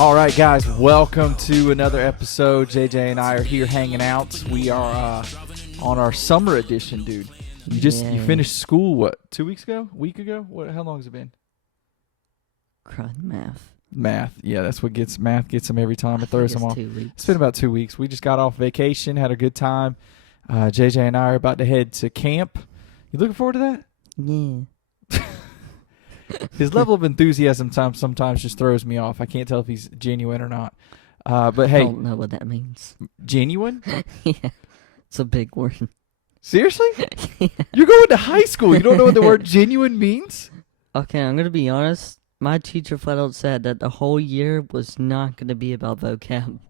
All right, guys, welcome to another episode. JJ and I are here hanging out. We are on our summer edition, dude. You finished school, what, 2 weeks ago? Week ago? How long has it been? Math. Yeah, that's what math gets them every time. It throws them off. 2 weeks. It's been about 2 weeks. We just got off vacation, had a good time. JJ and I are about to head to camp. You looking forward to that? Yeah. His level of enthusiasm sometimes just throws me off. I can't tell if he's genuine or not. But hey, I don't know what that means. Genuine? Yeah, it's a big word. Seriously? Yeah. You're going to high school. You don't know what the word genuine means? Okay, I'm gonna be honest. My teacher flat out said that the whole year was not gonna be about vocab.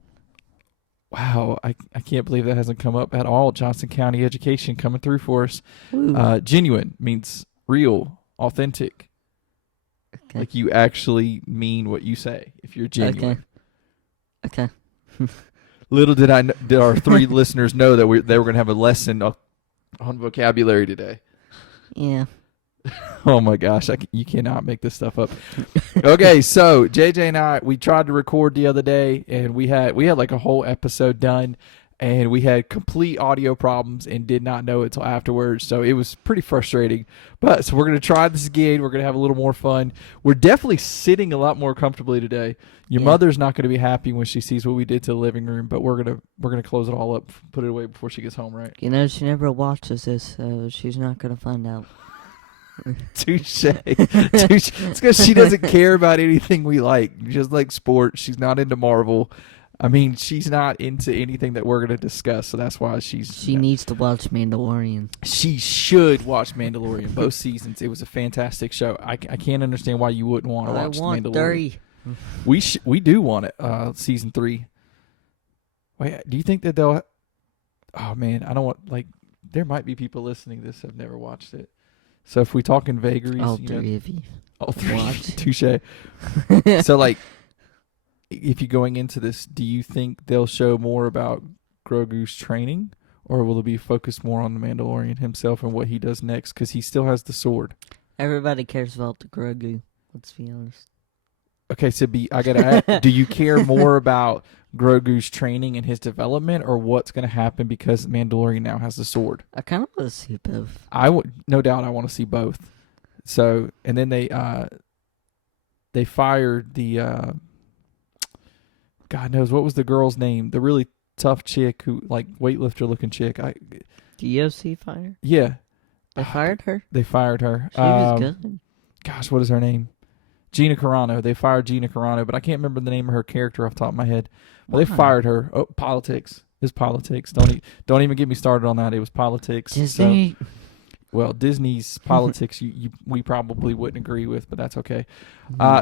Wow, I can't believe that hasn't come up at all. Johnson County education coming through for us. Genuine means real, authentic. Okay. Like you actually mean what you say if you're genuine. Okay. Little did our three listeners know that they were going to have a lesson on vocabulary today. Yeah. Oh my gosh, you cannot make this stuff up. Okay, so JJ and I, we tried to record the other day, and we had like a whole episode done, and we had complete audio problems and did not know it till afterwards. So it was pretty frustrating. But so we're gonna try this again. We're gonna have a little more fun. We're definitely sitting a lot more comfortably today. Your mother's not gonna be happy when she sees what we did to the living room, but we're gonna close it all up, put it away before she gets home, right? You know, she never watches this, so she's not gonna find out. Touche. It's because she doesn't care about anything we like. Just like sports. She's not into Marvel. I mean, she's not into anything that we're going to discuss, so that's why she needs to watch Mandalorian. She should watch Mandalorian, both seasons. It was a fantastic show. I can't understand why you wouldn't want to watch Mandalorian. 3. We do want it, season 3. Wait, do you think that they'll... Oh, man, I don't want... Like, there might be people listening to this that have never watched it. So if we talk in vagaries... All three of you. All three. Touche. So, like... If you're going into this, do you think they'll show more about Grogu's training, or will it be focused more on the Mandalorian himself and what he does next? Because he still has the sword. Everybody cares about the Grogu. Let's be honest. Okay, so I gotta ask, do you care more about Grogu's training and his development, or what's going to happen because Mandalorian now has the sword? I kind of want to see both. No doubt, I want to see both. So, and then they fired the. God knows, what was the girl's name? The really tough chick who, like, weightlifter looking chick. DOC fire? Yeah. They fired her? They fired her. She was good. Gosh, what is her name? Gina Carano. They fired Gina Carano, but I can't remember the name of her character off the top of my head. But they fired her. Oh, politics. It's politics. Don't even get me started on that. It was politics. Disney. So, well, Disney's politics we probably wouldn't agree with, but that's okay.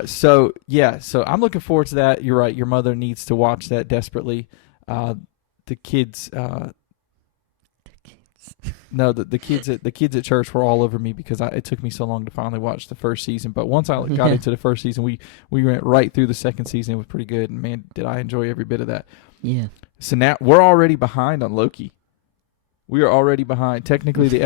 So I'm looking forward to that. You're right. Your mother needs to watch that desperately. The kids at church were all over me because it took me so long to finally watch the first season. But once I got into the first season, we went right through the second season. It was pretty good, and man, did I enjoy every bit of that. Yeah. So now we're already behind on Loki. We are already behind. Technically, the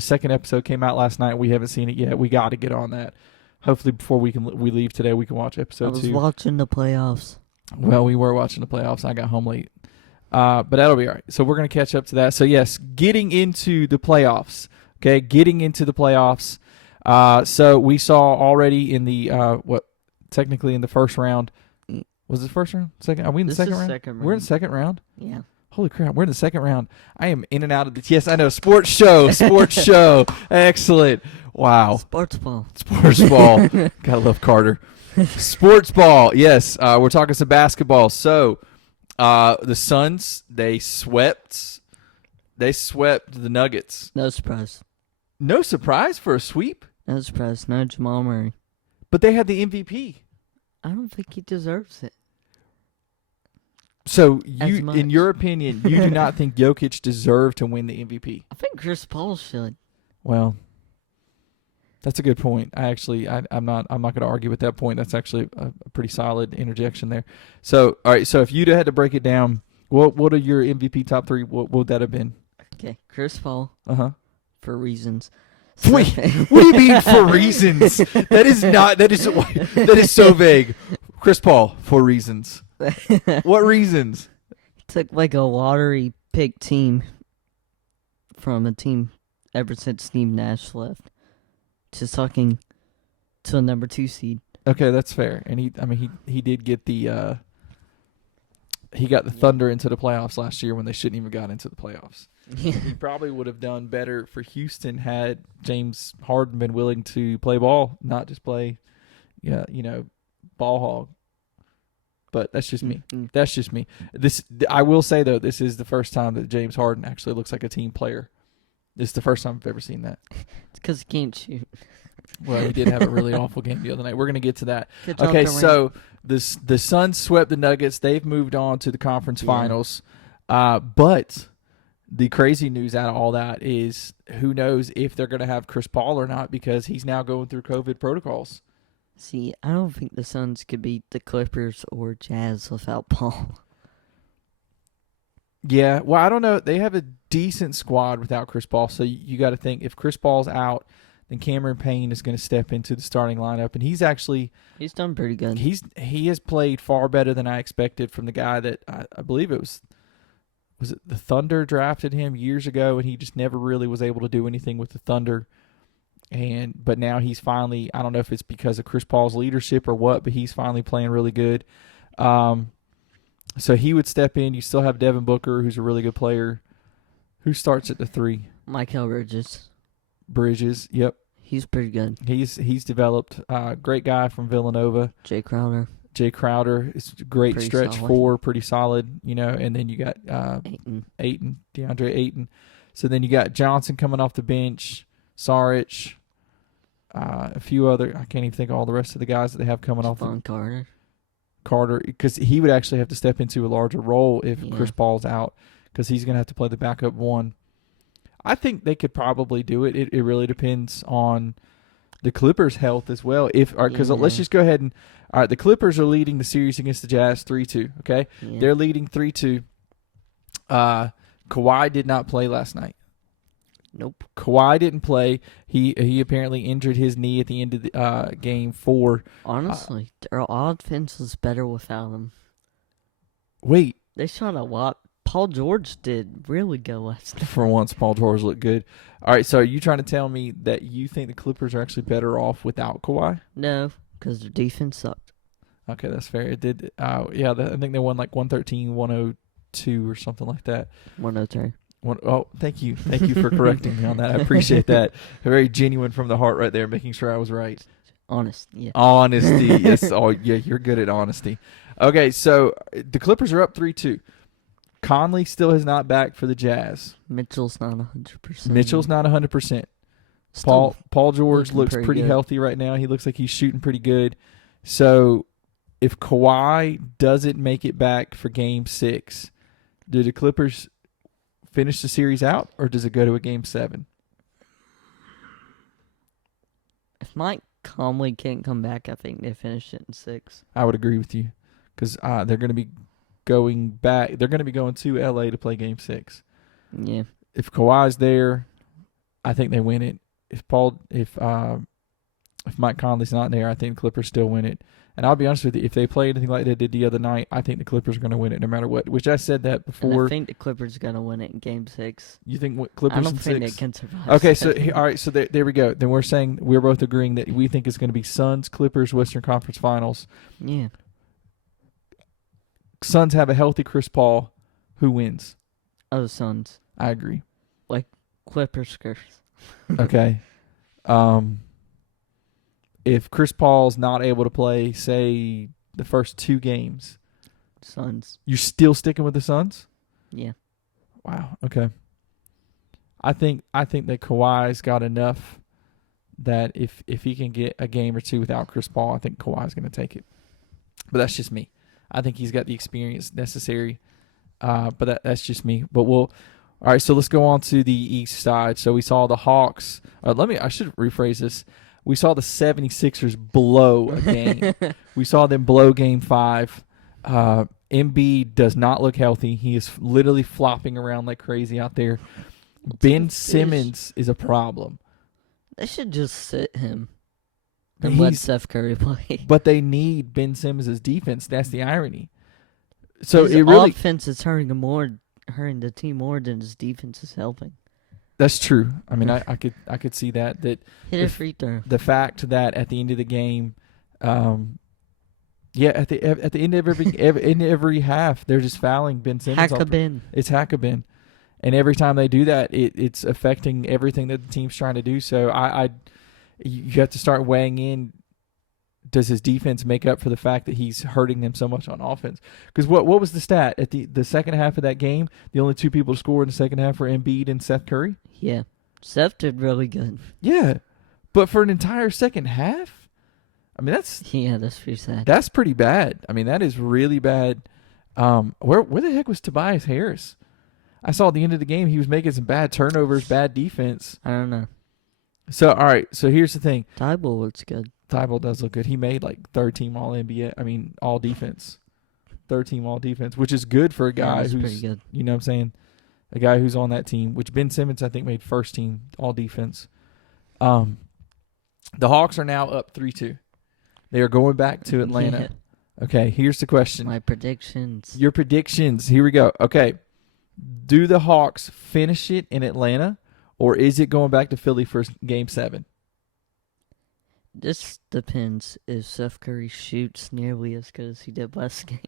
second episode came out last night. We haven't seen it yet. We got to get on that. Hopefully, before we leave today, we can watch episode 2. I was watching the playoffs. Well, we were watching the playoffs. I got home late. But that'll be all right. So we're going to catch up to that. So, yes, getting into the playoffs. Okay, getting into the playoffs. So we saw already in the, technically in the first round. Was it the first round? Second? Are we in the second round? We're in the second round? Yeah. Holy crap, we're in the second round. I am in and out of the... Yes, I know. Sports show. Excellent. Wow. Sports ball. Gotta love Carter. Sports ball. Yes, we're talking some basketball. So, the Suns, they swept the Nuggets. No surprise. No surprise for a sweep? No surprise. No Jamal Murray. But they had the MVP. I don't think he deserves it. So, in your opinion, you do not think Jokic deserved to win the MVP? I think Chris Paul should. Well, that's a good point. I'm not going to argue with that point. That's actually a pretty solid interjection there. So, all right. So, if you had to break it down, what are your MVP top 3? What would that have been? Okay, Chris Paul. For reasons. Wait, what do you mean for reasons? That is so vague. Chris Paul, for reasons. What reasons? Took like a lottery pick team from a team ever since Steve Nash left to sucking to a number 2 seed. Okay, that's fair. And he did get the he got the Thunder into the playoffs last year when they shouldn't even got into the playoffs. He probably would have done better for Houston had James Harden been willing to play ball, not just play, ball hog. But that's just me. Mm-hmm. That's just me. I will say though, this is the first time that James Harden actually looks like a team player. This is the first time I've ever seen that. It's because he can't shoot. Well, he did have a really awful game the other night. We're going to get to that. Good job, Okay, Durant. so the Suns swept the Nuggets. They've moved on to the conference finals. But the crazy news out of all that is who knows if they're going to have Chris Paul or not because he's now going through COVID protocols. See, I don't think the Suns could beat the Clippers or Jazz without Paul. Yeah, well, I don't know. They have a decent squad without Chris Paul, so you got to think if Chris Paul's out, then Cameron Payne is going to step into the starting lineup, and he's done pretty good. He has played far better than I expected from the guy that I believe it was it the Thunder drafted him years ago, and he just never really was able to do anything with the Thunder. But now he's finally, I don't know if it's because of Chris Paul's leadership or what, but he's finally playing really good. So he would step in. You still have Devin Booker, who's a really good player. Who starts at the 3? Michael Bridges. Bridges, yep. He's pretty good. He's developed. Great guy from Villanova. Jay Crowder. Jay Crowder is a great Pretty stretch solid. 4, pretty solid, and then you got Ayton. DeAndre Ayton. So then you got Johnson coming off the bench, Saric, a few other. I can't even think of all the rest of the guys that they have coming off. Carter, because he would actually have to step into a larger role if Chris Paul's out, because he's going to have to play the backup 1. I think they could probably do it. It really depends on the Clippers' health as well. Because let's just go ahead and all right. The Clippers are leading the series against the Jazz 3-2. Okay, they're leading 3-2. Kawhi did not play last night. Nope. Kawhi didn't play. He apparently injured his knee at the end of the game 4. Honestly, their offense was better without him. Wait. They shot a lot. Paul George did really good last night. For once, Paul George looked good. All right, so are you trying to tell me that you think the Clippers are actually better off without Kawhi? No, because their defense sucked. Okay, that's fair. It did. I think they won like 113-102 or something like that. 103. Oh, thank you. Thank you for correcting me on that. I appreciate that. Very genuine from the heart right there, making sure I was right. Honest, yeah. Honesty, yes. Oh, yeah, you're good at honesty. Okay, so the Clippers are up 3-2. Conley still is not back for the Jazz. Mitchell's not 100%. Mitchell's not 100%. Paul George looks pretty healthy right now. He looks like he's shooting pretty good. So if Kawhi doesn't make it back for Game 6, do the Clippers finish the series out, or does it go to a Game 7? If Mike Conley can't come back, I think they finish it in 6. I would agree with you, because they're going to be going back. They're going to be going to LA to play Game 6. Yeah. If Kawhi's there, I think they win it. If Mike Conley's not there, I think the Clippers still win it. And I'll be honest with you, if they play anything like they did the other night, I think the Clippers are going to win it no matter what. Which I said that before. And I think the Clippers are going to win it in Game 6. You think Clippers I don't in think 6? they can survive. Okay, so all right, so there we go. Then we're both agreeing that we think it's going to be Suns, Clippers, Western Conference Finals. Yeah. Suns have a healthy Chris Paul. Who wins? Oh, Suns. I agree. Like Clippers curse. Okay. If Chris Paul's not able to play, say, the first 2 games, Suns. you're still sticking with the Suns? Yeah. Wow. Okay. I think that Kawhi's got enough that if he can get a game or 2 without Chris Paul, I think Kawhi's going to take it. But that's just me. I think he's got the experience necessary. But that's just me. But all right, so let's go on to the East side. So we saw the Hawks. I should rephrase this. We saw the 76ers blow a game. We saw them blow Game 5. Embiid does not look healthy. He is literally flopping around like crazy out there. Ben Simmons is a problem. They should just sit him. And let Steph Curry play. But they need Ben Simmons' defense. That's the irony. So his it really offense is hurting the team more than his defense is helping. That's true. I mean, I could see that hit a free throw. The fact that at the end of the game, at the end of every half, they're just fouling Ben Simmons. It's Hackabin, and every time they do that, it's affecting everything that the team's trying to do. So you have to start weighing in. Does his defense make up for the fact that he's hurting them so much on offense? Because what was the stat at the second half of that game? The only two people to score in the second half were Embiid and Seth Curry. Yeah, Seth did really good. Yeah, but for an entire second half, I mean that's pretty sad. That's pretty bad. I mean that is really bad. Where the heck was Tobias Harris? I saw at the end of the game he was making some bad turnovers, bad defense. I don't know. So all right, so here's the thing. Thibault looks good. Thibault does look good. He made like third team All NBA. I mean, all defense, third team All Defense, which is good for a guy who's pretty good. You know what I'm saying? A guy who's on that team. Which Ben Simmons I think made first team All Defense. The Hawks are now up 3-2. They are going back to Atlanta. Yeah. Okay, here's the question. My predictions. Your predictions. Here we go. Okay, do the Hawks finish it in Atlanta, or is it going back to Philly for Game 7? This depends if Steph Curry shoots nearly as good as he did last game.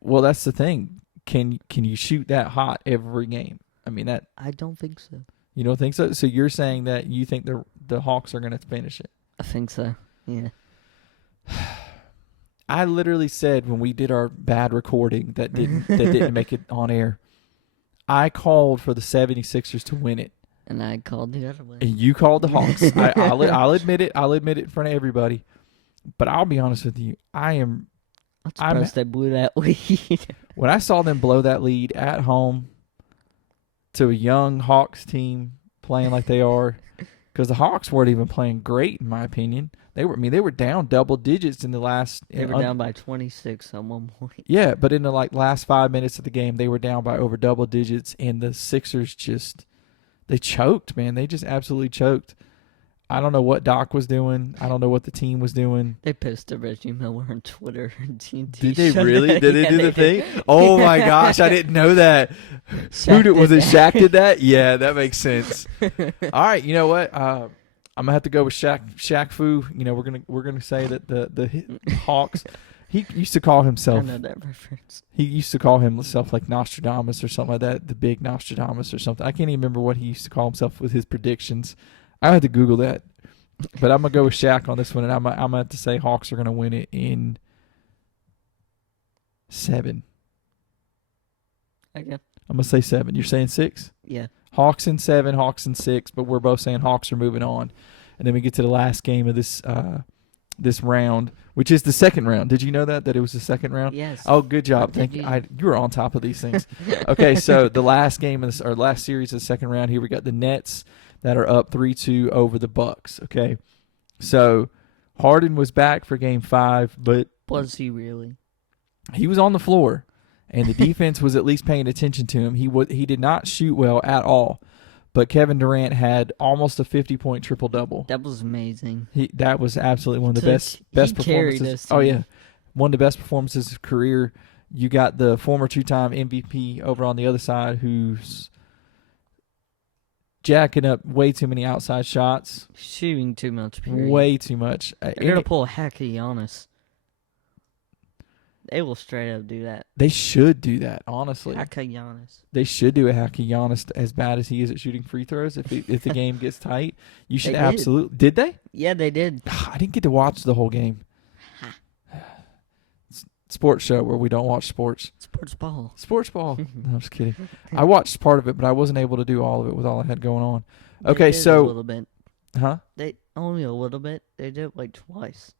Well, that's the thing. Can you shoot that hot every game? I mean that. I don't think so. You don't think so? So you're saying that you think the Hawks are going to finish it? I think so. Yeah. I literally said when we did our bad recording that didn't make it on air, I called for the 76ers to win it. And I called the other way. And you called the Hawks. I'll admit it. I'll admit it in front of everybody. But I'll be honest with you. I'm surprised they blew that lead. When I saw them blow that lead at home to a young Hawks team playing like they are, because the Hawks weren't even playing great in my opinion. They were down double digits in the last. They were down by 26 at one point. Yeah, but in the last 5 minutes of the game, they were down by over double digits, and the Sixers just. They choked, man. They just absolutely choked. I don't know what Doc was doing. I don't know what the team was doing. They posted Reggie Miller on Twitter. Did they really? Did they do the thing? Oh, my gosh. I didn't know that. Was it Shaq did that? Yeah, that makes sense. All right. You know what? I'm going to have to go with Shaq Fu. You know, we're gonna say that the Hawks. He used to call himself. I know that reference. He used to call himself like Nostradamus or something like that, the big Nostradamus or something. I can't even remember what he used to call himself with his predictions. I had to Google that, but I'm gonna go with Shaq on this one, and I'm gonna have to say Hawks are gonna win it in 7. Okay. I'm gonna say 7. You're saying 6? Yeah. Hawks in 7, Hawks in 6, but we're both saying Hawks are moving on, and then we get to the last game of this round, which is the second round. Did you know that it was the second round? Yes. Oh, good job. Thank you. You were on top of these things. Okay, so the last game of our last series of the second round here, we got the Nets that are up 3-2 over the Bucks. Okay, so Harden was back for Game 5, but was he really? He was on the floor, and the defense was at least paying attention to him. He did not shoot well at all. But Kevin Durant had almost a 50-point triple-double. That was amazing. That was absolutely one of the best performances. Oh, yeah. One of the best performances of his career. You got the former 2-time MVP over on the other side who's jacking up way too many outside shots. Shooting too much, period. Way too much. They're going to pull a hack of Giannis. They will straight up do that. They should do that, honestly. Hack of Giannis. They should do a hack of Giannis as bad as he is at shooting free throws. If the game gets tight, you should absolutely. Did they? Yeah, they did. I didn't get to watch the whole game. Sports show where we don't watch sports. Sports ball. Sports ball. No, I'm just kidding. I watched part of it, but I wasn't able to do all of it with all I had going on. Okay, so a little bit. Huh? They only a little bit. They did it like twice.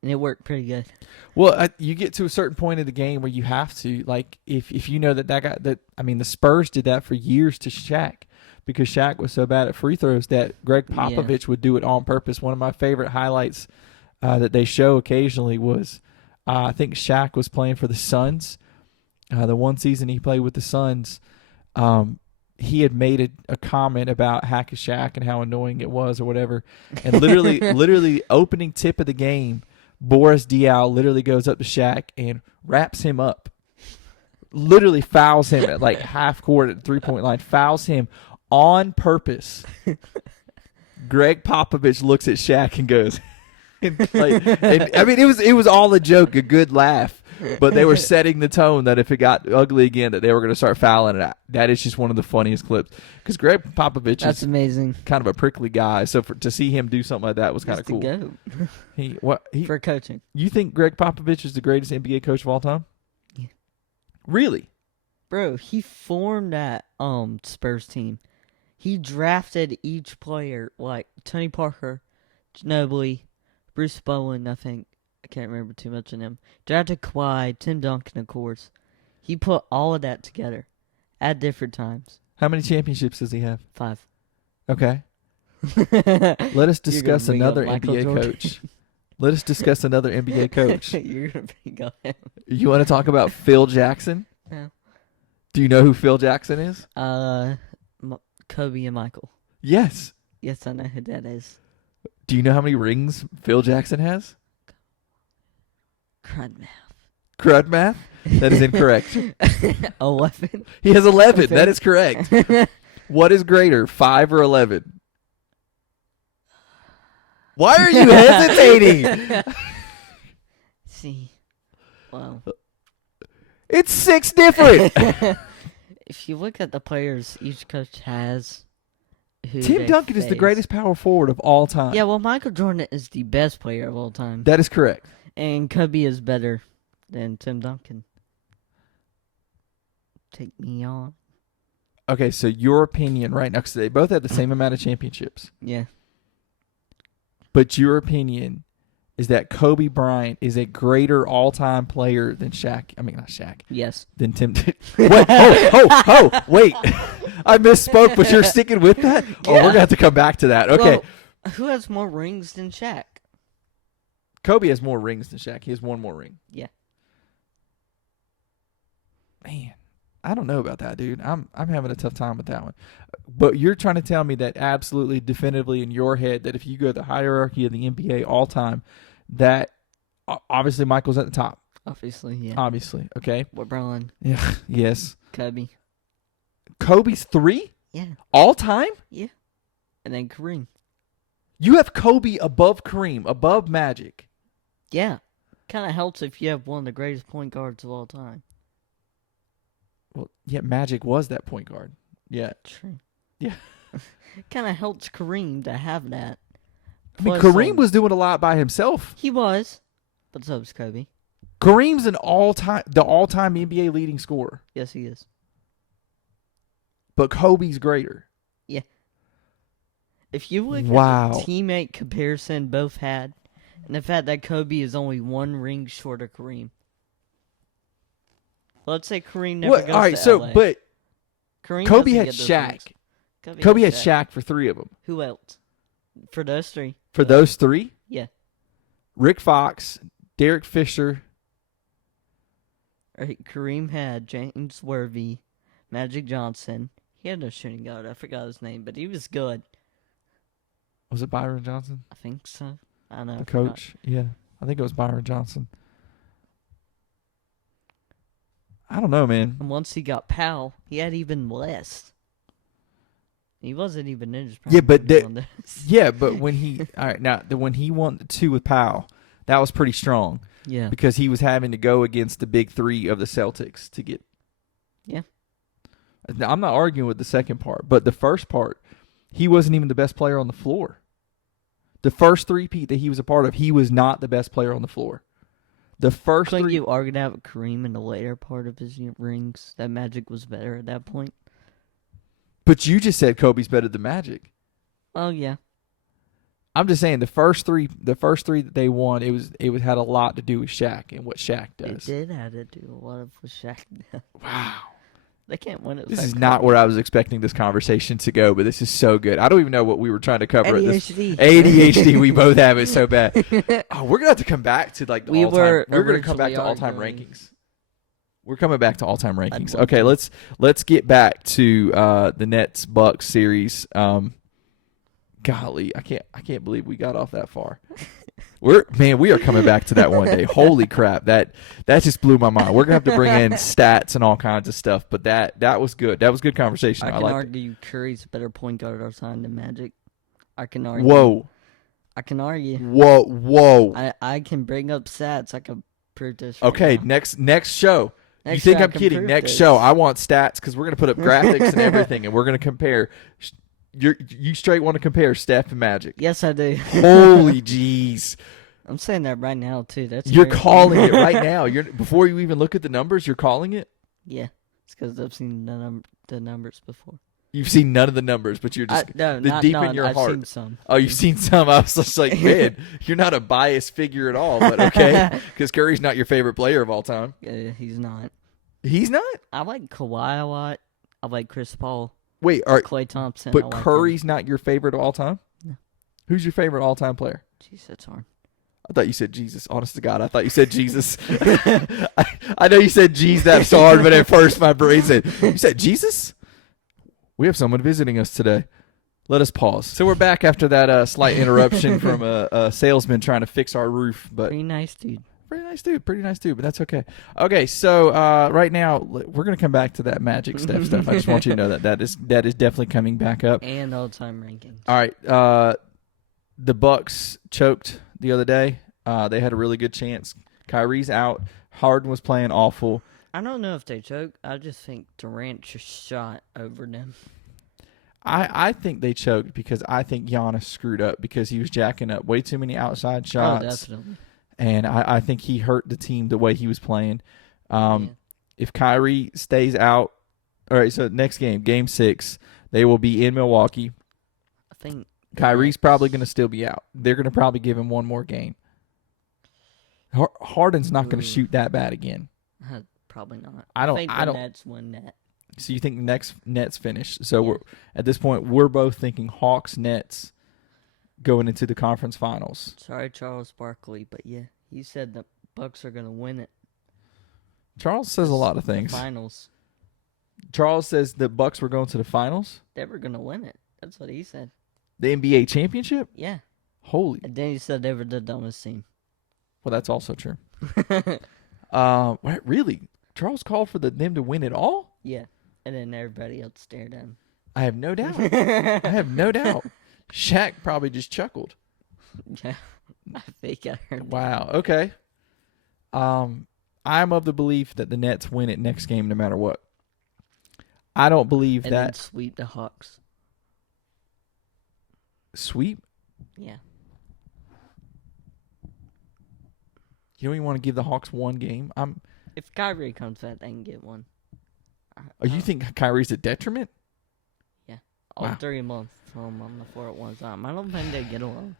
And it worked pretty good. Well, you get to a certain point of the game where you have to, like, if you know that guy, the Spurs did that for years to Shaq because Shaq was so bad at free throws that Greg Popovich would do it on purpose. One of my favorite highlights that they show occasionally was I think Shaq was playing for the Suns. The one season he played with the Suns, he had made a comment about Hack a Shaq and how annoying it was or whatever. And literally opening tip of the game, Boris Diaw literally goes up to Shaq and wraps him up. Literally fouls him at like half court at the 3-point line. Fouls him on purpose. Greg Popovich looks at Shaq and goes, I mean, it was all a joke, a good laugh. But they were setting the tone that if it got ugly again, that they were going to start fouling it. That is just one of the funniest clips. Because Greg Popovich That's is amazing. kind of a prickly guy. So to see him do something like that was kind of cool. For coaching. You think Greg Popovich is the greatest NBA coach of all time? Yeah. Really? Bro, he formed that Spurs team. He drafted each player, like Tony Parker, Ginobili, Bruce Bowen, I think. I can't remember too much of them. Drafted Kawhi, Tim Duncan, of course. He put all of that together at different times. How many championships does he have? 5. Okay. Let us discuss bring another up Michael NBA Jordan. coach. Let us discuss another NBA coach. You're going to bring up him. You want to talk about Phil Jackson? No. Do you know who Phil Jackson is? Kobe and Michael. Yes. Yes, I know who that is. Do you know how many rings Phil Jackson has? Crud math. Crud math? That is incorrect. 11. He has 11. That is correct. What is greater, 5 or 11? Why are you hesitating? See. Well. It's 6 different. If you look at the players each coach has, Tim Duncan is the greatest power forward of all time. Yeah, well, Michael Jordan is the best player of all time. That is correct. And Kobe is better than Tim Duncan. Take me on. Okay, so your opinion right now, because they both have the same amount of championships. Yeah. But your opinion is that Kobe Bryant is a greater all-time player than Shaq. I mean, not Shaq. Yes. Than Tim. Wait, wait. I misspoke, but you're sticking with that? Yeah. Oh, we're going to have to come back to that. Okay. Well, who has more rings than Shaq? Kobe has more rings than Shaq. He has one more ring. Yeah. Man, I don't know about that, dude. I'm having a tough time with that one. But you're trying to tell me that absolutely definitively in your head that if you go the hierarchy of the NBA all time, that obviously Michael's at the top. Obviously, yeah. Obviously, okay. LeBron. Yeah. Yes. Kobe. Kobe's 3? Yeah. All time? Yeah. And then Kareem. You have Kobe above Kareem, above Magic. Yeah. Kind of helps if you have one of the greatest point guards of all time. Well, yeah, Magic was that point guard. Yeah. True. Yeah. Kind of helps Kareem to have that. I mean, Kareem was doing a lot by himself. He was. But so was Kobe. Kareem's the all-time NBA leading scorer. Yes, he is. But Kobe's greater. Yeah. If you look at the teammate comparison both had, and the fact that Kobe is only 1 ring short of Kareem. Let's say Kareem never goes all right, to so LA. but Kareem Kobe doesn't had get those Shaq. rings. Kobe had Shaq for 3 of them. Who else? For those 3. For those 3? Yeah. Rick Fox, Derek Fisher. Right, Kareem had James Worthy, Magic Johnson. He had no shooting guard. I forgot his name, but he was good. Was it Byron Johnson? I think so. I don't know. The coach? Yeah. I think it was Byron Johnson. I don't know, man. And once he got Powell, he had even less. He wasn't even in his prime. Yeah, but when he when he won the 2 with Powell, that was pretty strong. Yeah. Because he was having to go against the big 3 of the Celtics to get. Yeah. Now, I'm not arguing with the second part, but the first part, he wasn't even the best player on the floor. The first 3-peat that he was a part of, he was not the best player on the floor. The first Couldn't 3. you argue that with Kareem in the later part of his rings? That Magic was better at that point. But you just said Kobe's better than Magic. Oh yeah. I'm just saying the first 3 that they won, it had a lot to do with Shaq and what Shaq does. It did have to do a lot of what Shaq did. Wow. They can't win it. This is not where I was expecting this conversation to go, but this is so good. I don't even know what we were trying to cover. ADHD. ADHD. We both have it so bad. Oh, we're gonna have to come back to like the all-time. We're gonna come back to all-time rankings. We're coming back to all-time rankings. love Okay, to. let's get back to the Nets Bucks series. Golly, I can't believe we got off that far. We are coming back to that one day. Holy crap, that just blew my mind. We're gonna have to bring in stats and all kinds of stuff, but that was good. That was good conversation. I can liked argue Curry's a better point guard all time than Magic. I can argue. Whoa, I can argue. whoa. I can bring up stats. I can prove this. Okay, now. next show. You Next think show I I'm can kidding? prove Next this. show, I want stats because we're gonna put up graphics and everything, and we're gonna compare. You straight want to compare Steph and Magic? Yes, I do. Holy jeez. I'm saying that right now too. That's You're crazy. calling it right now. Before you even look at the numbers, you're calling it. Yeah, it's because I've seen the numbers before. You've seen none of the numbers, but you're just No, the not deep none. in your I've heart. seen some. Oh, you've seen some. I was just like, man, you're not a biased figure at all. But okay, because Curry's not your favorite player of all time. He's not. He's not. I like Kawhi a lot. I like Chris Paul, Wait, all right, Klay Thompson. I but like him. Curry's not your favorite of all time. No. Who's your favorite all-time player? Jeez, that's hard. I thought you said Jesus. Honest to God, I thought you said Jesus. I know you said Jesus. That's hard, but at first my brain said, "You said Jesus." We have someone visiting us today. Let us pause. So we're back after that slight interruption from a salesman trying to fix our roof, but Pretty nice dude. pretty nice dude. But that's okay. Okay, so right now we're gonna come back to that Magic stuff. I just want you to know that is definitely coming back up. And all-time rankings. All right, the Bucks choked the other day. They had a really good chance. Kyrie's out. Harden was playing awful. I don't know if they choke. I just think Durant just shot over them. I think they choked because I think Giannis screwed up because he was jacking up way too many outside Oh, shots. definitely. And I think he hurt the team the way he was playing. Yeah. If Kyrie stays out, all right, so next game, Game 6, they will be in Milwaukee. I think Kyrie's probably going to still be out. They're going to probably give him one more game. Harden's not going to shoot that bad again. Probably not. I don't- think I the don't- Nets win that. So you think the next Nets finish? So Yeah. we're at this point we're both thinking Hawks Nets going into the conference finals. Sorry, Charles Barkley, but yeah, he said the Bucks are gonna win it. Charles says a lot of The things. finals. Charles says the Bucks were going to the finals, They were gonna win it. That's what he said. the NBA championship. Yeah. Holy, And then he said they were the dumbest team. well, that's also true. What, really? Charles called for them to win it all? Yeah. And then everybody else stared at him. I have no doubt. I have no doubt. Shaq probably just chuckled. Yeah. I think I heard that. Wow. Okay. I'm of the belief that the Nets win it next game no matter what. I don't believe And then that sweep the Hawks. sweep. Yeah. You don't even want to give the Hawks one game. If Kyrie comes back, they can get one. Oh, you think Kyrie's a detriment? All Wow. 3 months from on the floor at one time. I don't think they get along.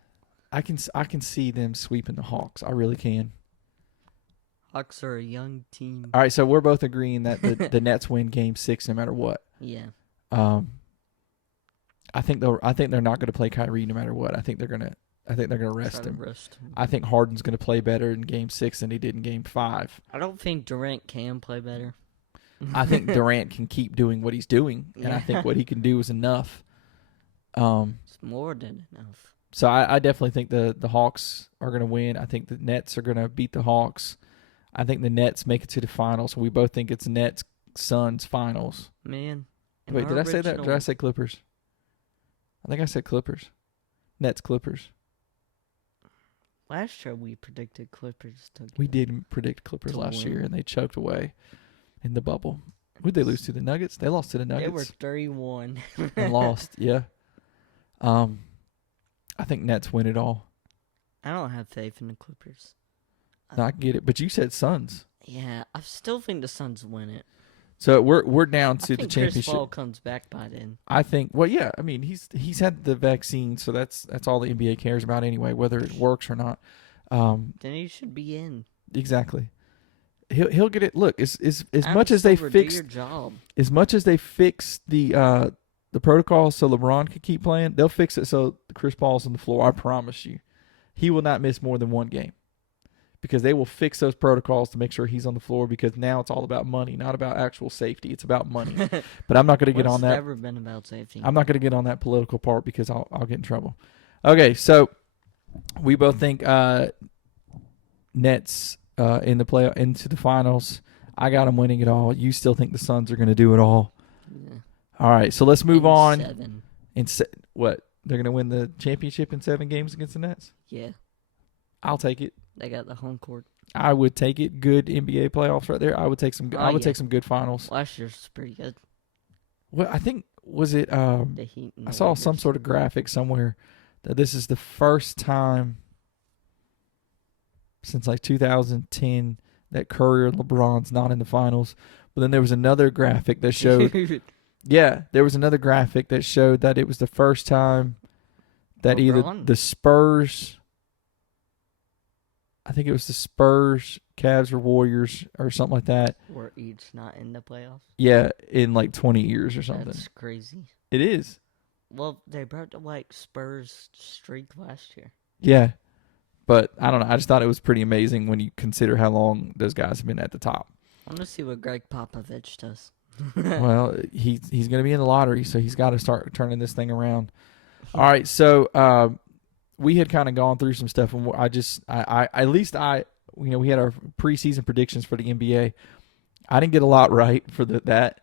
I can see them sweeping the Hawks. I really can. Hawks are a young team. All right, so we're both agreeing that the Nets win Game 6 no matter what. Yeah. I think they're not going to play Kyrie no matter what. I think they're gonna rest Try to him. rest him. I think Harden's going to play better in Game 6 than he did in Game 5. I don't think Durant can play better. I think Durant can keep doing what he's doing, and I Yeah. think what he can do is enough. It's more than enough. So I definitely think the Hawks are going to win. I think the Nets are going to beat the Hawks. I think the Nets make it to the finals. We both think it's Nets Suns finals. Man. in Wait, our did I say that? Did I original- say Clippers? I think I said Clippers. Nets Clippers. Last year we predicted Clippers to We get did predict Clippers To last win. year, and they choked away in the bubble. Who'd they lose to? The Nuggets? They lost to the They were Nuggets 31. and lost. Yeah. I think Nets win it all. I don't have faith in the Clippers. No, I can get it, but you said Suns. Yeah, I still think the Suns win it. So we're down I to the think Chris championship. Paul comes back by then. I think. Well, yeah. I mean, he's had the vaccine, so that's all the NBA cares about anyway, whether it works or not. Then he should be in. Exactly. He'll get it. Look, as much as they Silver, do your fixed job. as much as they fixed the protocol so LeBron could keep playing, they'll fix it so Chris Paul's on the floor. I promise you, he will not miss more than one game because they will fix those protocols to make sure he's on the floor, because now it's all about money, not about actual safety. It's about money. But I'm not going to get on It's that. never been about safety. I'm not going to get on that political part because I'll get in trouble. Okay, so we both think Nets in the play into the finals. I got them winning it all. You still think the Suns are going to do it all? Yeah. All right, so let's move on. 7. What? They're going to win the championship in 7 games against the Nets? Yeah. I'll take it. They got the home court. I would take it. Good NBA playoffs right there. I would take some. I would yeah. take some good finals. Last year's pretty good. Well, I think was it. The Heat. And I the saw Lakers. some sort of graphic somewhere that this is the first time since like 2010 that Curry or LeBron's not in the finals. But then there was another graphic that showed. Yeah, there was another graphic that showed that it was the first time that either LeBron? the Spurs, I think it was the Spurs, Cavs, or Warriors, or something like that. Were each not in the playoffs. Yeah, in like 20 years or something. That's crazy. It is. Well, they broke the Spurs streak last year. Yeah. But I don't know. I just thought it was pretty amazing when you consider how long those guys have been at the top. I want to see what Greg Popovich does. Well, he's going to be in the lottery, so he's got to start turning this thing around. All right, so we had kind of gone through some stuff, and we had our preseason predictions for the NBA. I didn't get a lot right for that.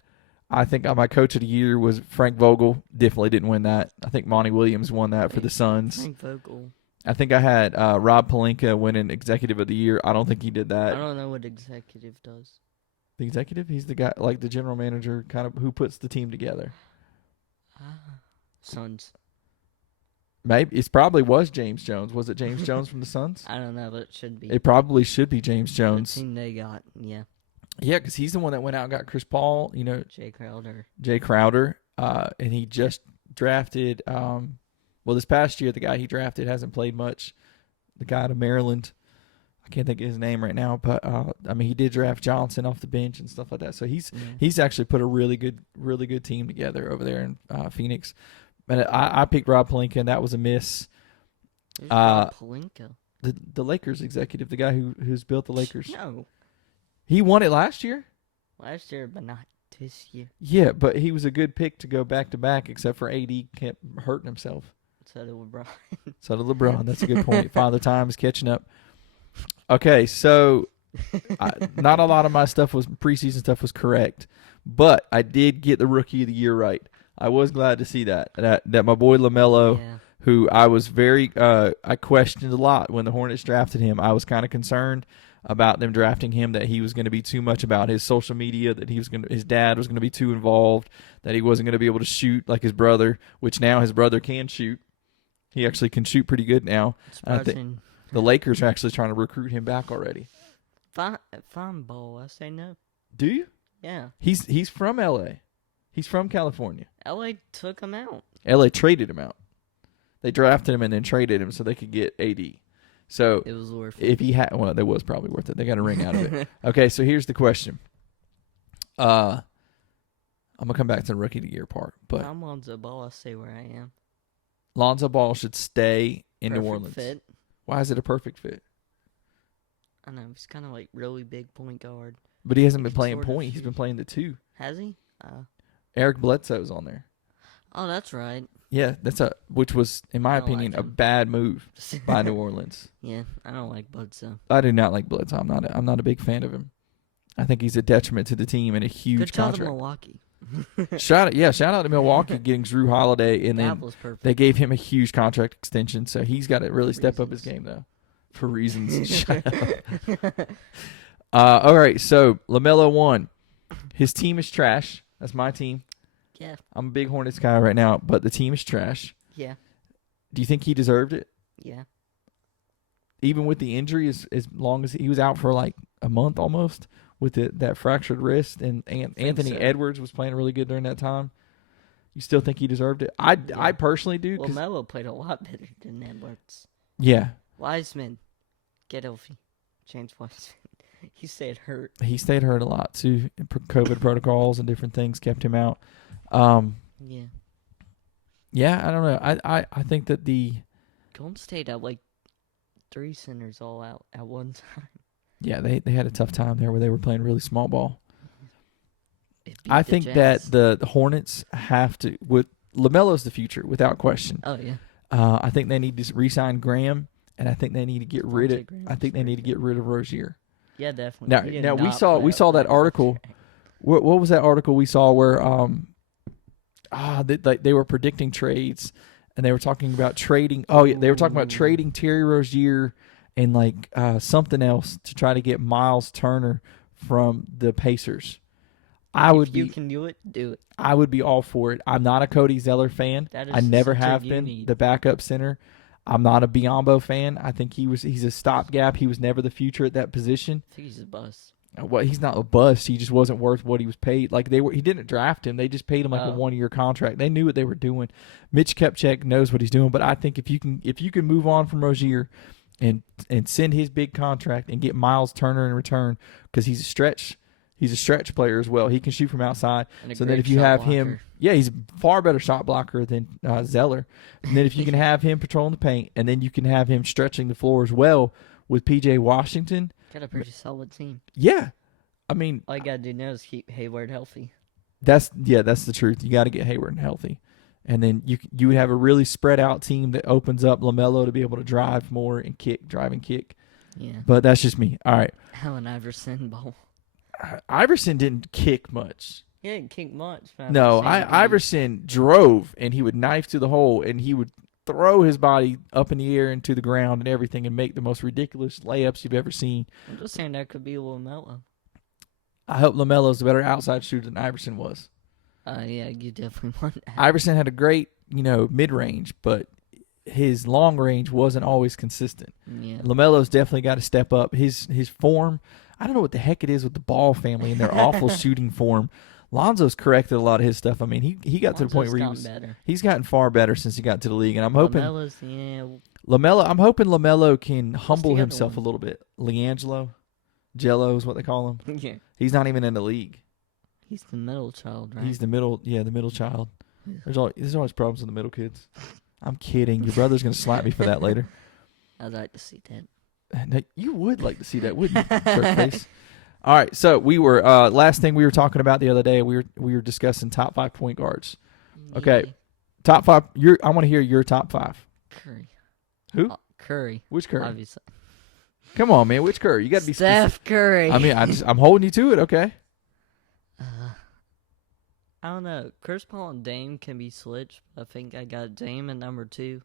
I think my coach of the year was Frank Vogel. Definitely didn't win that. I think Monty Williams won that for the Suns. Frank Vogel. I think I had Rob Pelinka winning Executive of the Year. I don't think he did that. I don't know what executive does. The executive? He's the guy, like the general manager, kind of who puts the team together. Suns. Maybe it probably was James Jones. Was it James Jones from the Suns? I don't know, but it should be. It probably should be James Jones. The team they got, yeah. Yeah, because he's the one that went out and got Chris Paul. Jay Crowder, and he just drafted. This past year the guy he drafted hasn't played much. The guy out of Maryland. I can't think of his name right now, but he did draft Johnson off the bench and stuff like that. So he's actually put a really good team together over there in Phoenix. But I picked Rob Pelinka, and that was a miss. Who's Rob Pelinka? The Lakers executive, the guy who's built the Lakers. No, He won it last year. last year, but not this year. Yeah, but he was a good pick to go back to back, except for AD kept hurting himself. So did LeBron. So did LeBron. That's a good point. Father Time is catching up. Okay, so not a lot of my preseason stuff was correct, but I did get the Rookie of the Year right. I was glad to see that my boy LaMelo, who I was I questioned a lot when the Hornets drafted him. I was kind of concerned about them drafting him, that he was going to be too much about his social media, that his dad was going to be too involved, that he wasn't going to be able to shoot like his brother, which now his brother can shoot. He actually can shoot pretty good now. I think the Lakers are actually trying to recruit him back already. Fine ball, I say no. Do you? Yeah. He's from L.A. He's from California. L.A. took him out. L.A. traded him out. They drafted him and then traded him so they could get AD. So it was worth it. If he had, well, that was probably worth it. They got a ring out of it. Okay, so here's the question. I'm gonna come back to the Rookie of the Year part, but I'm Lonzo Ball. I stay where I am. Lonzo Ball should stay in Perfect New Orleans. Fit. Why is it a perfect fit? I know he's kind of like really big point guard. But he hasn't been can playing sort of point. He's been shoot. playing the 2. Has he? Eric Bledsoe's on there. Oh, that's right. Yeah, which was, in my I don't opinion, like a him. bad move by New Orleans. Yeah, I don't like Bledsoe. I do not like Bledsoe. I'm not a big fan of him. I think he's a detriment to the team and a huge Good job to contract. Milwaukee. Shout out to Milwaukee getting Drew Holiday, and That then was perfect. they gave him a huge contract extension, so he's got to really step up his game though. For reasons. Shut up. All right, so LaMelo won. His team is trash. That's my team. Yeah. I'm a big Hornets guy right now, but the team is trash. Yeah. Do you think he deserved it? Yeah. Even with the injury, as long as he was out for like a month almost with that fractured wrist, and Anthony so. Edwards was playing really good during that time. You still think he deserved it? I personally do. Well, Melo played a lot better than Edwards. Yeah. Wiseman, get healthy. James Wiseman. He stayed hurt. He stayed hurt a lot too. COVID protocols and different things kept him out. Yeah. Yeah, I don't know. I think that the Golden State had like 3 centers all out at one time. Yeah, they had a tough time there where they were playing really small ball. It beat I the think Jazz. that the Hornets have to with LaMelo's the future without question. Oh yeah. I think they need to re-sign Graham, and I think they need to get rid of. Devontae Graham's I think they very need to get rid of Rozier. Yeah, definitely. He did Now we not saw play up that to his article. contract. What was that article we saw where they were predicting trades, and they were talking about trading. Oh yeah, they were talking about Ooh. trading Terry Rozier and like something else to try to get Miles Turner from the Pacers. If you can do it, do it. I would be all for it. I'm not a Cody Zeller fan. That is I never the center have you been. need. The backup center. I'm not a Biombo fan. I think he's a stopgap. He was never the future at that position. I think he's a bust. Well, he's not a bust. He just wasn't worth what he was paid. Like he didn't draft him. They just paid him like a 1-year contract. They knew what they were doing. Mitch Kupchak knows what he's doing. But I think if you can move on from Rozier and send his big contract and get Miles Turner in return because he's a stretch player as well. He can shoot from outside. And a So then great if you shot have blocker. him, yeah, he's a far better shot blocker than Zeller. And then if you can have him patrolling the paint, and then you can have him stretching the floor as well with P.J. Washington. Got a pretty solid team. Yeah, I mean All you gotta do now is keep Hayward healthy. that's the truth. You got to get Hayward healthy, and then you would have a really spread out team that opens up LaMelo to be able to drive more and drive and kick. Yeah. But that's just me. All right, Allen Iverson ball. Iverson didn't kick much. He didn't kick much. But I'm No, just saying he- Iverson drove, and he would knife to the hole, and he would throw his body up in the air into the ground and everything and make the most ridiculous layups you've ever seen. I'm just saying that could be a little mellow. I hope LaMelo's a better outside shooter than Iverson was. Yeah, you definitely want that. Iverson had a great, mid-range, but his long range wasn't always consistent. Yeah. LaMelo's definitely got to step up. His form, I don't know what the heck it is with the Ball family and their awful shooting form. Lonzo's corrected a lot of his stuff. I mean, he got to the point where he's gotten far better since he got to the league, and I'm hoping I'm hoping LaMelo can humble the other himself one? a little bit. LiAngelo, Jello is what they call him. Yeah. He's not even in the league. He's the middle child, right? He's the middle child. There's always problems with the middle kids. I'm kidding. Your brother's gonna slap me for that later. I'd like to see that. No, you would like to see that, wouldn't you, jerk face? All right, so we were last thing we were talking about the other day. We were discussing top 5 point guards. Okay. Yeah. Top 5. I want to hear your top 5. Curry. Who? Curry. Which Curry? Obviously. Come on, man. Which Curry? You got to be Steph Curry. I mean, I'm holding you to it. Okay. I don't know. Chris Paul and Dame can be switched. I think I got Dame at number 2,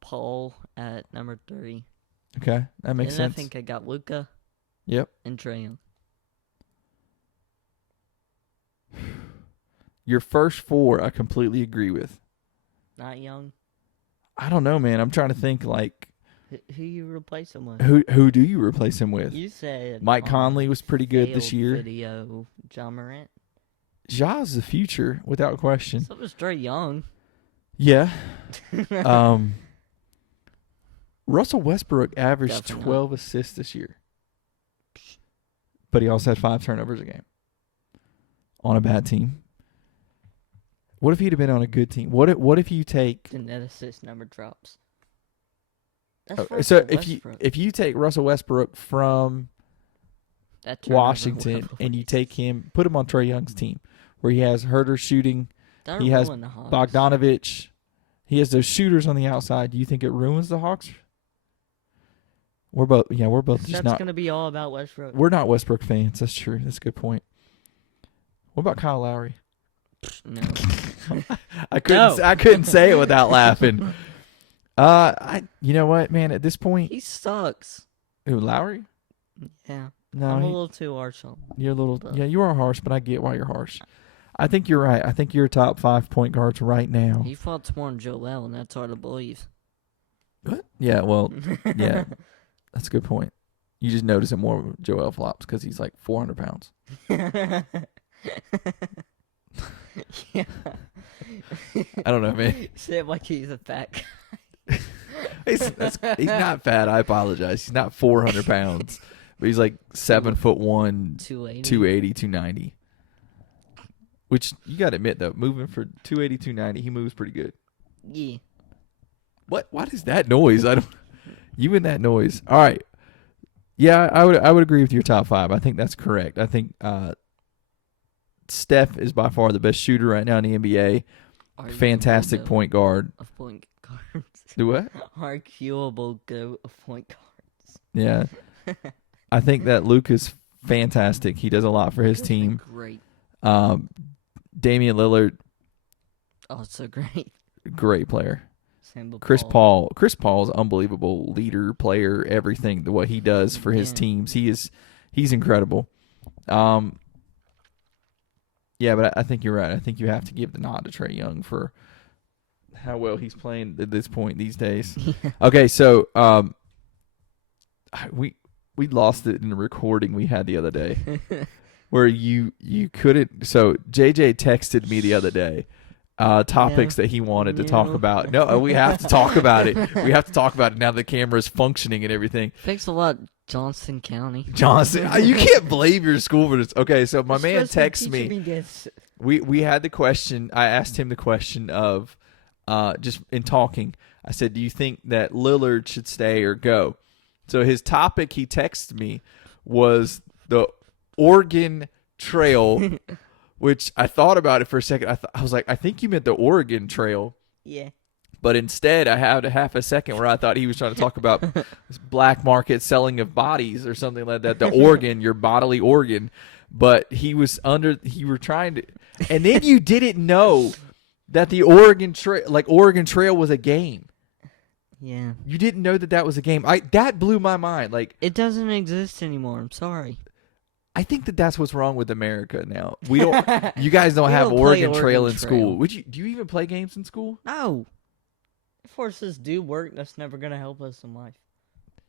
Paul at number 3. Okay, that makes and sense. I think I got Luka. Yep. And Trae Young. Your first 4, I completely agree with. Not Young. I don't know, man. I'm trying to think like Who you replace him with? who do you replace him with? You said Mike Conley was pretty good this failed year. Video, John Morant. Ja's the future without question. So was Trae Young. Yeah. Russell Westbrook averaged Definitely 12 assists this year, but he also had 5 turnovers a game on a bad team. What if he'd have been on a good team? What if you take The net assist number drops. That's so Russell Westbrook. if you take Russell Westbrook from That turnover Washington whatever and you it is. take him, put him on Trae Young's team, where he has Herter shooting, Don't he has ruin the Hawks. Bogdanovich, he has those shooters on the outside. Do you think it ruins the Hawks? We're both just That's not. gonna be all about Westbrook. We're not Westbrook fans. That's true. That's a good point. What about Kyle Lowry? No. I couldn't say it without laughing. You know what, man? At this point, He sucks. ooh, Lowry? Yeah. No, I'm a little too harsh on him. you're a little. but- Yeah, you are harsh, but I get why you're harsh. I think you're right. I think you're top 5 point guards right now. He fought more than Joel, and that's hard to believe. What? Yeah, well, yeah, that's a good point. You just notice it more with Joel flops because he's like 400 pounds. Yeah. I don't know, man. Say it like he's a fat guy. He's not fat. I apologize. He's not 400 pounds, but he's like 7'1", 280. 280, 290. Which you got to admit though, moving for 280, 290, he moves pretty good. Yeah. What is that noise? I don't. You and that noise. All right. Yeah, I would agree with your top 5. I think that's correct. I think Steph is by far the best shooter right now in the NBA. Fantastic point guard. Of point guards. Do what? Arguable go of point guards. Yeah. I think that Luka's fantastic. He does a lot for his team. Great. Damian Lillard, Oh, so great. great player. Sample Chris Paul's unbelievable leader, player, everything. What he does for his teams, he's incredible. Yeah, but I think you're right. I think you have to give the nod to Trae Young for how well he's playing at this point these days. Okay, so we lost it in the recording we had the other day where you couldn't. So JJ texted me the other day topics that he wanted to talk about. No, we have to talk about it. We have to talk about it now the camera's functioning and everything. Thanks a lot, Johnson County. Johnson, you can't blame your school for this. Okay, so my man texts me. We had the question. I asked him the question of just in talking. I said, "Do you think that Lillard should stay or go?" So his topic he texted me was the Oregon Trail, which I thought about it for a second. I was like, I think you meant the Oregon Trail. Yeah. But instead, I had a half a second where I thought he was trying to talk about this black market selling of bodies or something like that. The organ, your bodily organ. But you were trying to, and then you didn't know that the Oregon Trail was a game. Yeah. You didn't know that was a game. That blew my mind. Like, it doesn't exist anymore. I'm sorry. I think that's what's wrong with America now. We don't. You guys don't have Oregon Trail in school. Do you even play games in school? No. It forces do work that's never gonna help us in life.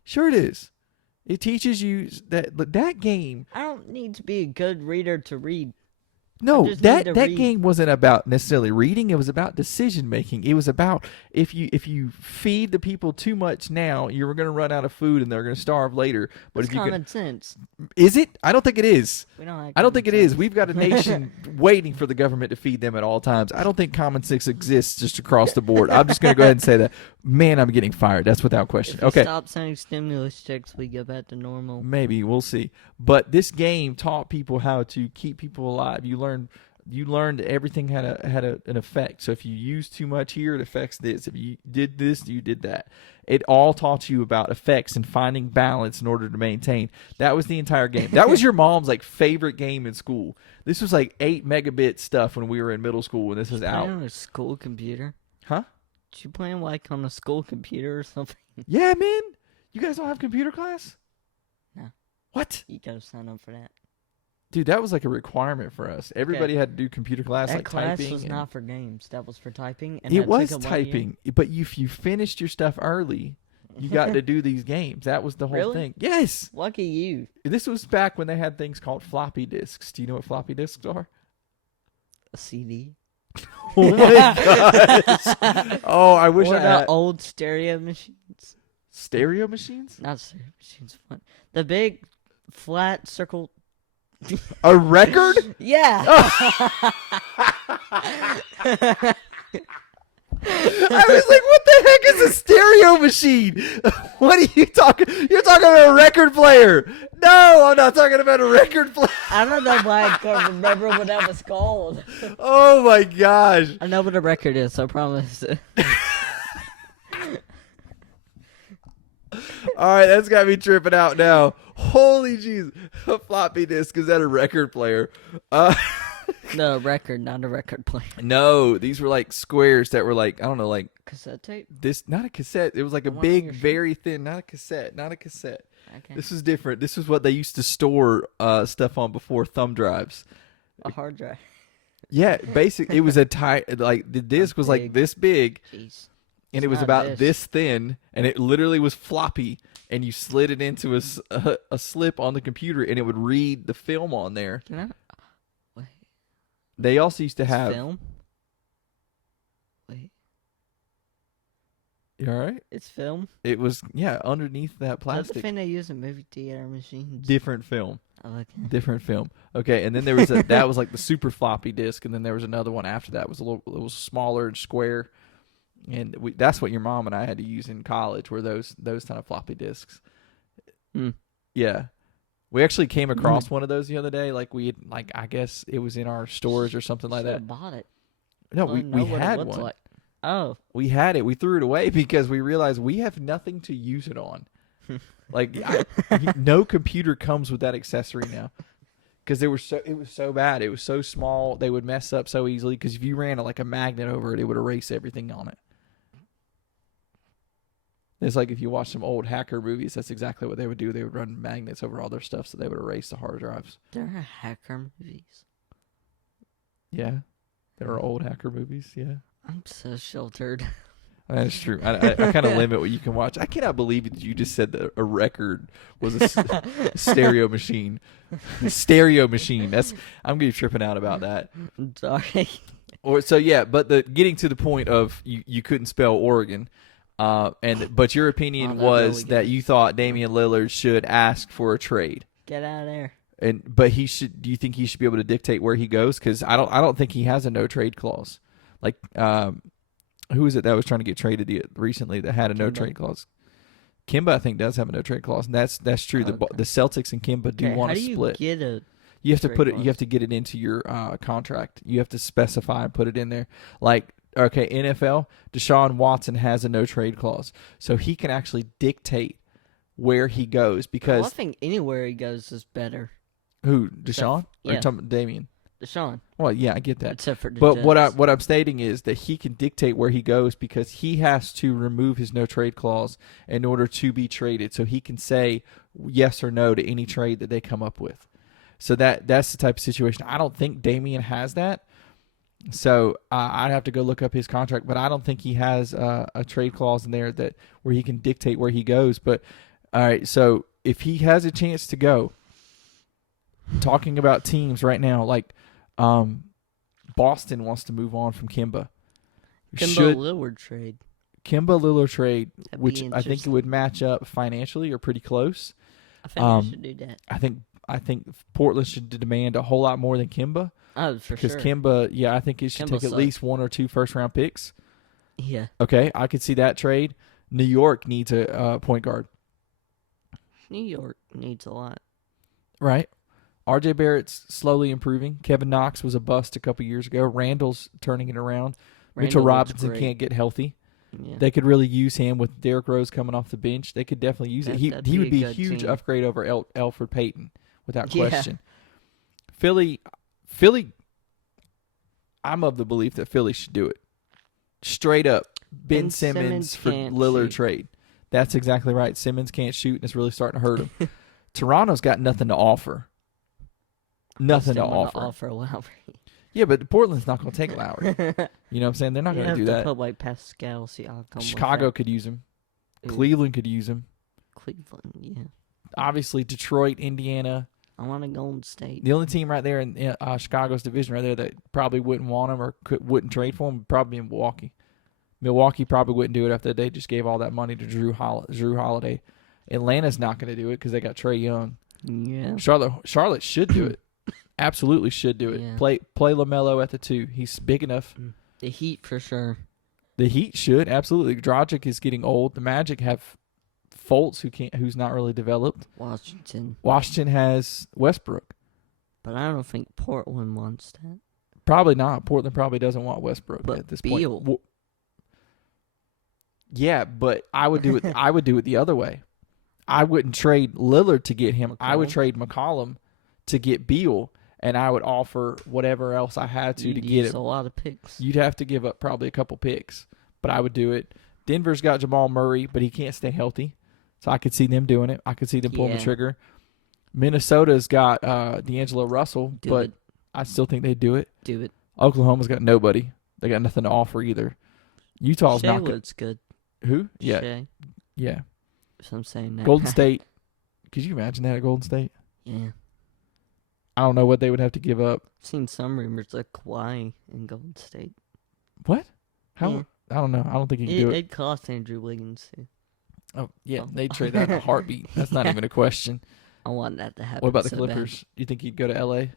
Sure, it is. It teaches you that game. I don't need to be a good reader to read. No, that game wasn't about necessarily reading. It was about decision making. It was about if you feed the people too much now, you're going to run out of food and they're going to starve later. But it's common sense. Is it? I don't think it is. I don't think it is. We've got a nation waiting for the government to feed them at all times. I don't think common sense exists just across the board. I'm just going to go ahead and say that. Man, I'm getting fired. That's without question. If we stop sending stimulus checks, we go back to normal. Maybe. We'll see. But this game taught people how to keep people alive. You learned everything had an effect. So if you use too much here, it affects this. If you did this, you did that. It all taught you about effects and finding balance in order to maintain. That was the entire game. That was your mom's favorite game in school. This was 8 megabit stuff when we were in middle school when this was out. On a school computer? Huh? Did you play on a school computer or something? Yeah, man. You guys don't have computer class? No. What? You gotta sign up for that. Dude, that was a requirement for us. Everybody had to do computer class, that typing. That class was not for games. That was for typing. And it was typing, but if you finished your stuff early, you got to do these games. That was the whole thing. Yes. Lucky you. This was back when they had things called floppy disks. Do you know what floppy disks are? A CD. Oh my gosh. Oh, I wish I had old stereo machines. Stereo machines? Not stereo machines. The big flat circle. A record? Yeah. Oh. I was like, what the heck is a stereo machine? What are you talking? You're talking about a record player. No, I'm not talking about a record player. I don't know why I can't remember what that was called. Oh my gosh. I know what a record is, I promise. All right, that's got me tripping out now. Holy jeez. A floppy disk, is that a record player? No, record, not a record player. No, these were squares that were I don't know, cassette tape? This, not a cassette. It was a big, very thin, not a cassette. Okay. This is different. This is what they used to store stuff on before thumb drives. A hard drive. Yeah, basically, it was a the disc was this big. Jeez. And it was about this thin, and it literally was floppy, and you slid it into a slip on the computer, and it would read the film on there. Wait. They also used to have film. Wait. You all right? It's film. It was underneath that plastic. That's the thing they use in movie theater machines. Different film. I like that. Different film. Okay, and then there was that was the super floppy disk, and then there was another one after that. It was a little smaller and square. And that's what your mom and I had to use in college, were those kind of floppy disks. Hmm. Yeah. We actually came across one of those the other day. Like I guess it was in our stores or something like that. Should've bought it. No, Let we, them we know what it had looks one. like. Oh. We had it. We threw it away because we realized we have nothing to use it on. Like no computer comes with that accessory now. Because it was so bad. It was so small. They would mess up so easily. Because if you ran like a magnet over it, it would erase everything on it. It's like if you watch some old hacker movies, that's exactly what they would do. They would run magnets over all their stuff, so they would erase the hard drives. There are hacker movies. Yeah, there are old hacker movies. Yeah, I'm so sheltered. that's true. I kind of limit what you can watch. I cannot believe that you just said that a record was a stereo machine. Stereo machine. I'm gonna be tripping out about that. I'm sorry. But getting to the point of you couldn't spell Oregon. But your opinion was that you thought Damian Lillard should ask for a trade. Get out of there. But he should. Do you think he should be able to dictate where he goes? Because I don't think he has a no trade clause. Like, who is it that was trying to get traded recently that had a no trade clause? Kimba, I think, does have a no trade clause, and that's true. Okay. The Celtics and Kimba do want to split. How do you get a? You have to put it. clause? You have to get it into your contract. You have to specify and put it in there. Like, okay, NFL, Deshaun Watson has a no trade clause, so he can actually dictate where he goes. Because I think anywhere he goes is better. who, Deshaun? Yeah. Or you talking about Damian? Deshaun. Well, yeah, I get that. Except for the But Jets. what I'm stating is that he can dictate where he goes because he has to remove his no trade clause in order to be traded. So he can say yes or no to any trade that they come up with. So that's the type of situation. I don't think Damian has that. So I'd have to go look up his contract, but I don't think he has a trade clause in there that where he can dictate where he goes. But all right, so if he has a chance to go, talking about teams right now, like Boston wants to move on from Kimba. Lillard trade. Kimba Lillard trade, That'd be which I think it interesting. would match up financially or pretty close. I think we should do that. I think Portland should demand a whole lot more than Kimba. Oh, for Because sure. Kimba, yeah, I think it should Kimba take at sucks. least 1 or 2 first-round picks. Yeah. Okay, I could see that trade. New York needs a point guard. New York needs a lot. Right. RJ Barrett's slowly improving. Kevin Knox was a bust a couple years ago. Randall's turning it around. Mitchell Randall looks Robinson great. can't get healthy. Yeah. They could really use him with Derrick Rose coming off the bench. They could definitely use it. That'd He be would a be a good huge team. upgrade over Alfred Payton, without Yeah. question. Philly, I'm of the belief that Philly should do it. Straight up, Ben Ben Simmons Simmons for can't Lillard shoot. trade. That's exactly right. Simmons can't shoot, and it's really starting to hurt him. Toronto's got nothing to offer. Nothing to Still wanna offer. Lowry. Yeah, but Portland's not going to take Lowry. You know what I'm saying? They're not You going to have do to that. put like Pascal Siakam. Chicago could use him. Ooh, Cleveland could use him. Cleveland. Yeah. Obviously, Detroit, Indiana. I want a Golden State. The only team right there in Chicago's division right there that probably wouldn't want him or wouldn't trade for him would probably be Milwaukee. Milwaukee probably wouldn't do it after they just gave all that money to Drew Holiday. Atlanta's not going to do it because they got Trae Young. Yeah. Charlotte should do it. Absolutely should do it. Yeah. Play LaMelo at the 2. He's big enough. The Heat for sure. The Heat should absolutely. Dragic is getting old. The Magic have Fultz who's not really developed. Washington has Westbrook. But I don't think Portland wants that. Probably not. Portland probably doesn't want Westbrook But at this Beal. point. Yeah, but I would do it. I would do it the other way. I wouldn't trade Lillard to get him. I would McCollum? trade McCollum to get Beal, and I would offer whatever else I had to You'd get use him. a lot of picks. You'd have to give up probably a couple picks, but I would do it. Denver's got Jamal Murray, but he can't stay healthy, so I could see them doing it. I could see them pulling the Yeah. trigger. Minnesota's got D'Angelo Russell, Do but it. I still think they'd do it. Do it. Oklahoma's got nobody. They got nothing to offer either. Utah's Shea not good. looks good. Who? Yeah, Shea. yeah. So I'm saying that. Golden State. Could you imagine that at Golden State? Yeah. I don't know what they would have to give up. I've seen some rumors of Kawhi in Golden State. What? How? Yeah. I don't know. I don't think he can do it. It'd cost Andrew Wiggins too. Oh, yeah. Oh. They'd trade that in a heartbeat. That's not even a question. I want that to happen. What about the so Clippers? Do you think he'd go to L.A.?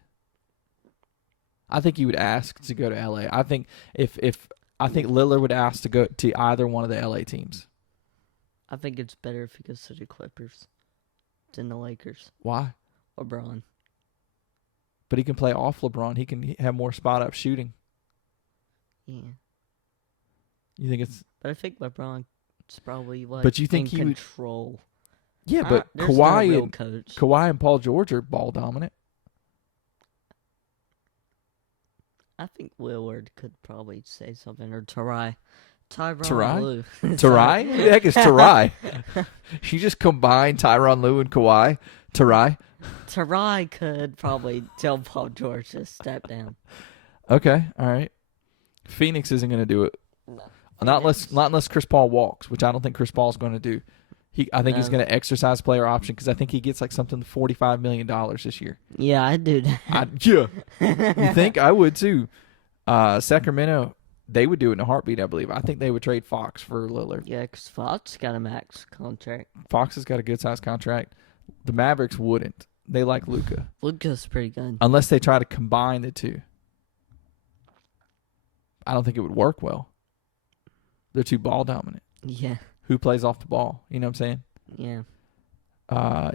I think he would ask to go to L.A. I think if I think Lillard would ask to go to either one of the LA teams. I think it's better if he goes to the Clippers than the Lakers. Why? LeBron. But he can play off LeBron. He can have more spot up shooting. Yeah. You think it's? But I think LeBron's probably like. But you think in he would? control? Yeah, but There's no real Kawhi coach. and Paul George are ball dominant. I think Lillard could probably say something, or Tyronn Tyronn? Lue. Tarai? Who the heck is Tarai? You just combine Tyronn Lue and Kawhi. Tarai? Tyronn could probably tell Paul George to step down. Okay, all right. Phoenix isn't going to do it. No. Not unless Chris Paul walks, which I don't think Chris Paul's going to do. I think he's going to exercise player option because I think he gets like something $45 million this year. Yeah, I do that. Yeah. You think? I would too. Sacramento, they would do it in a heartbeat, I believe. I think they would trade Fox for Lillard. Yeah, because Fox got a max contract. Fox has got a good sized contract. The Mavericks wouldn't. They like Luka. Luka's pretty good. Unless they try to combine the two. I don't think it would work well. They're too ball dominant. Yeah. Who plays off the ball? You know what I'm saying? Yeah.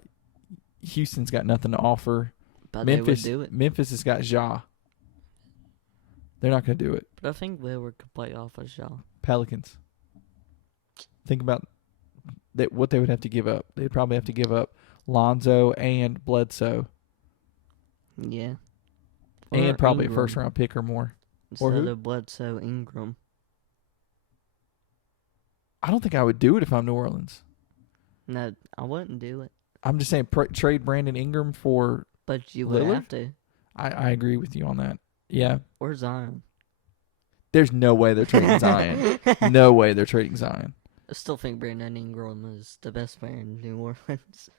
Houston's got nothing to offer. But Memphis, they would do it. Memphis has got Ja. They're not going to do it. But I think Lillard could play off of Shaw. Pelicans. Think about what they would have to give up. They'd probably have to give up Lonzo and Bledsoe. Yeah. And probably Ingram. a first-round pick or more. Instead who? of Bledsoe, Ingram. I don't think I would do it if I'm New Orleans. No, I wouldn't do it. I'm just saying trade Brandon Ingram for But you would Lillard? have to. I agree with you on that. Yeah. Or Zion. There's no way they're trading Zion. No way they're trading Zion. I still think Brandon Ingram is the best player in New Orleans.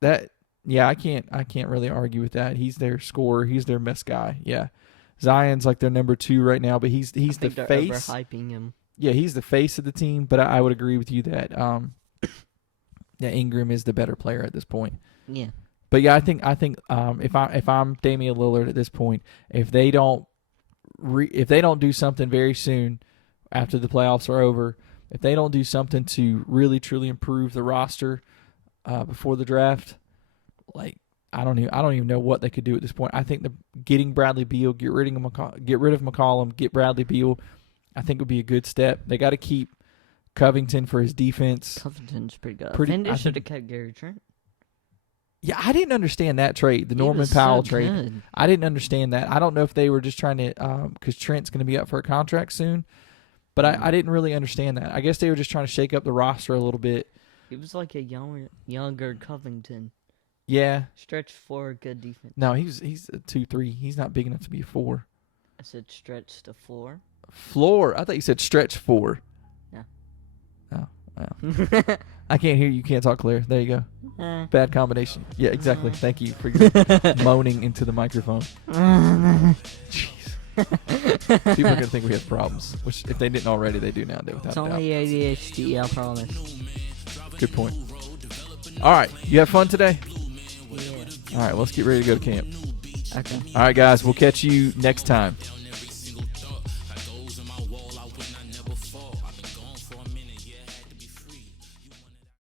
I can't really argue with that. He's their scorer. He's their best guy. Yeah. Zion's like their number 2 right now, but he's the they're face. overhyping him. Yeah, he's the face of the team, but I would agree with you that Ingram is the better player at this point. Yeah. But yeah, I think if I'm Damian Lillard at this point, if they don't do something very soon after the playoffs are over, if they don't do something to really truly improve the roster before the draft, like I don't even know what they could do at this point. I think getting Bradley Beal, get rid of McCollum, get Bradley Beal, I think would be a good step. They got to keep Covington for his defense. Covington's pretty good. I think they should have kept Gary Trent. Yeah, I didn't understand that trade, the Norman Powell trade. Good. I didn't understand that. I don't know if they were just trying to, because Trent's going to be up for a contract soon, but I didn't really understand that. I guess they were just trying to shake up the roster a little bit. He was like a younger Covington. Yeah. Stretch 4, good defense. No, he's a 2-3. He's not big enough to be a 4. I said stretch to 4. Floor? I thought you said stretch 4. Yeah. Oh, wow. I can't hear you. You can't talk clear. There you go. Bad combination. Yeah, exactly. Thank you for moaning into the microphone. Jeez. People are going to think we have problems, which if they didn't already, they do now. Without It's a doubt. only ADHD, I promise. Good point. All right. You have fun today? Yeah. All right. Let's get ready to go to camp. Okay. All right, guys. We'll catch you next time.